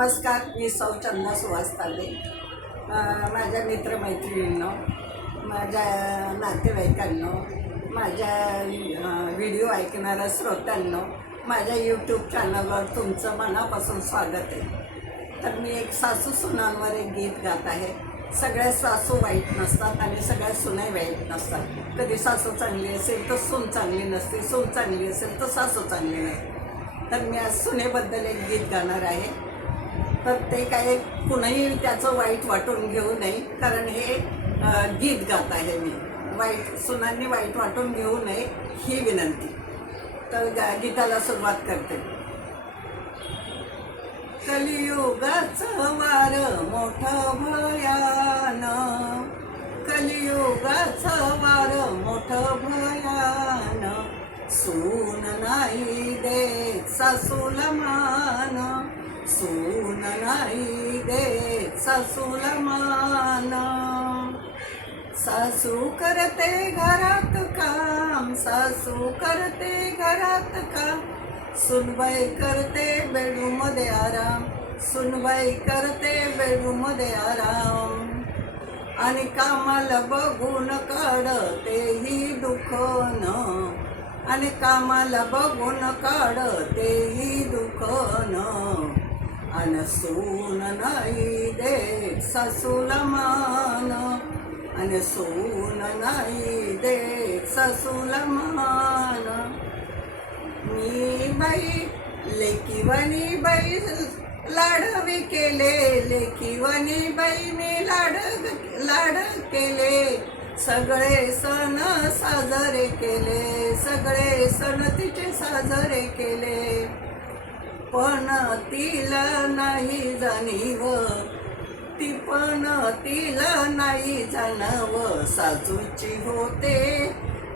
नमस्कार, मी सौ चंदा सुहास ताले. माझ्या मित्रमैत्रिणींनो, माझ्या नातेवाईकांनो, माझ्या व्हिडिओ ऐकणाऱ्या श्रोत्यांनो, माझ्या यूट्यूब चॅनलवर तुमचं मनापासून स्वागत आहे. तर मी एक सासू सुनांवर एक गीत गात आहे. सगळ्या सासू वाईट नसतात आणि सगळ्या सुनाही वाईट नसतात. कधी सासू चांगली असेल तर सून चांगली नसते, सून चांगली असेल तर सासू चांगली नसते. तर मी आज सुनेबद्दल एक गीत गाणार आहे. तर ते काय कुणाही त्याचं वाईट वाटून घेऊ नये, कारण हे गीत गात आहे मी. सुनांनी वाईट वाटून घेऊ नये ही विनंती. तर गीताला सुरुवात करते. कलियुगाचं वार मोठं भयान, कलियुगाचं वार मोठं भयान, सून नाही देत सासूला मान, सून नाही देत सासूला मान. सासू करते घरात काम, सासू करते घरात काम, सुनबाई करते बेडरूममध्ये आराम, सुनबाई करते बेडरूममध्ये आराम. आणि कामाला बघून काढतेही दुखन, आणि कामाला बघून काढतेही दुखन, अन सून नाही देत सासूला मान, अन सून नाही देत सासूला मान. मी बाई लेकीवानी बाई लाडवी केले, लेकीवानी बाई मी लाड केले, सगळे सण साजरे केले, सगळे सण तिचे साजरे केले. पण तिला नाही जाणीव, ती पण तिला नाही जाणव, सासूची होते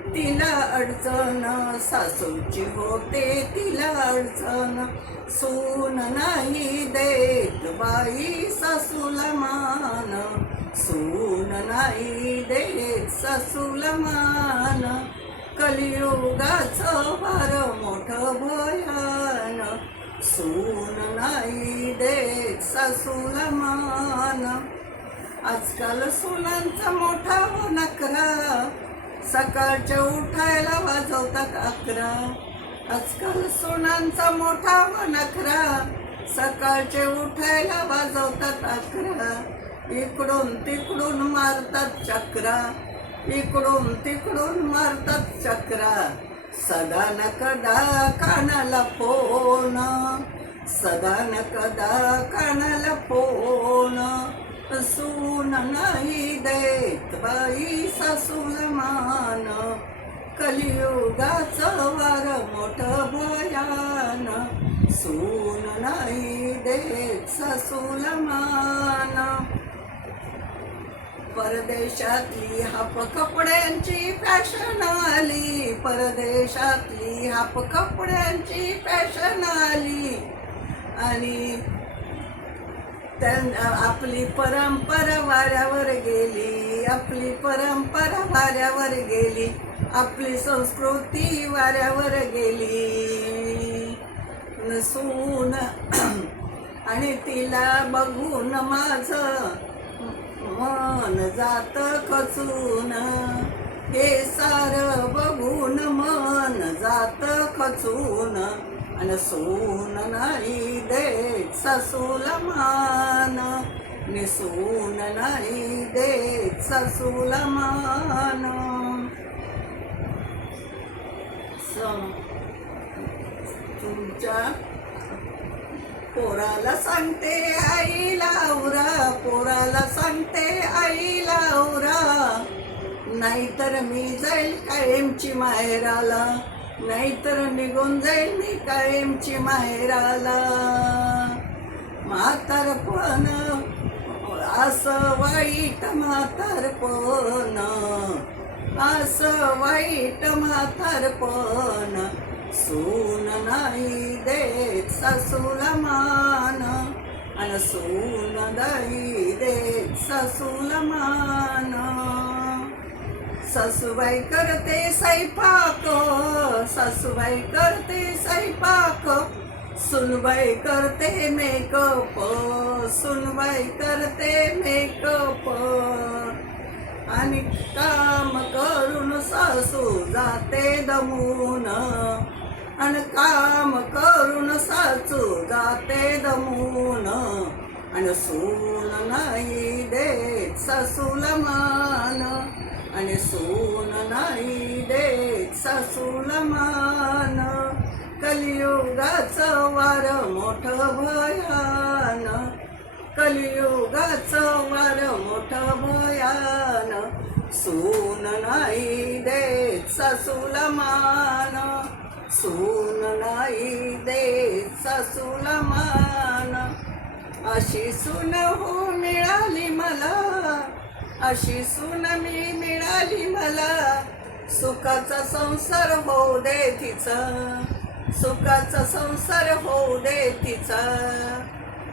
तिला अडचण, सासूची होते तिला अडचण. सून नाही देत बाई सासूला मान, सून नाही देत सासूला मान. कलियुगाचं वार मोठं भयान, सून नाही देत सासूला मान. आजकाल सुनांचा मोठा नखरा, सकाळच्या उठायला वाजवतात 11. आजकाल सुनांचा मोठा नखरा, सकाळचे उठायला वाजवतात 11. इकडून तिकडून मारतात चक्रा, इकडून तिकडून मारतात चक्रा. सदा न कदा कानाला फोन, सदा न कदा कानाला फोन, सून नाही देत बाई सासूला मान. कलियुगाचं वार मोठं भयान, सून नाही देत सासूला मान. परदेशातली हाप कपड्यांची फॅशन आली, परदेशातली हाप कपड्यांची फॅशन आली, आणि आपली परंपरा वाऱ्यावर गेली, आपली परंपरा वाऱ्यावर गेली, आपली संस्कृती वाऱ्यावर गेली. सून आणि तिला बघून माझं मन जात खचून, हे सारं बघून मन जात खचून, अन सून नाही देत सासूला मान, नि सून नाही देत सासूला मान. तुमच्या पोराला सांगते आईला आवरा, पोराला सांगते आईला आवरा, नाहीतर मी जाईल कायमची माहेराला, नाहीतर निघून जाईल मी कायमची माहेराला. म्हातारपण असं वाईट म्हातारपण, असं वाईट म्हातारपण, सून नाही देत सासूला मान, आणि सून नाही देत सासूला मान. सासूबाई करते स्वयंपाक, सासूबाई करते स्वयंपाक, सुनबाई करते मेकअप, सुनबाई करते मेकअप, आणि काम करून सासू जाते दमून, आणि काम करून सासू जाते दमून, आणि सून नाही देत सासूला मान, आणि सून नाही देत सासूला मान. कलियुगाचं वार मोठं भयान, कलियुगाचं वार मोठं भयान, सून नाही देत सासूला मान, सून नाही देत सासूला मान. अशी सून हो मिळाली मला, अशी सून मी मिळाली मला, सुखाचा संसार होऊ दे तिचा, सुखाचा संसार होऊ दे तिचा.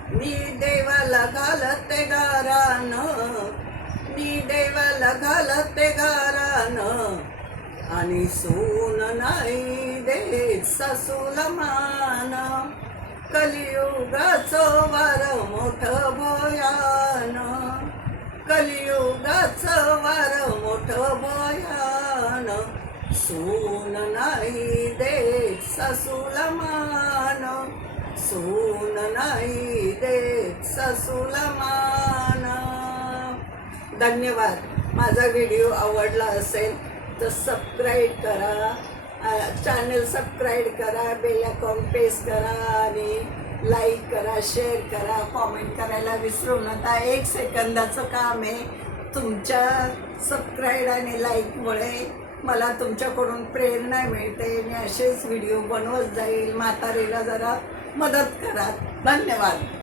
मी देवाला घालते गारान, मी देवाला घालते गारान, आणि सून नाही देत सासूला मान. कलियुगाचं वार मोठं भयान, कलियुगाचं वार मोठं भयान, सून नाही देत सासूला मान, सून नाही देत सासूला मान. धन्यवाद. माझा व्हिडिओ आवडला असेल तर सबस्क्राईब करा, चॅनल सबस्क्राईब करा, बेल आयकॉन प्रेस करा, आणि लाईक करा, शेअर करा, कॉमेंट करायला विसरू नका. 1 सेकंदाचं काम आहे. तुमच्या सबस्क्राईब आणि लाईकमुळे मला तुमच्याकडून प्रेरणा मिळते. मी असेच व्हिडिओ बनवत जाईल. म्हातारीला जरा मदत करा. धन्यवाद.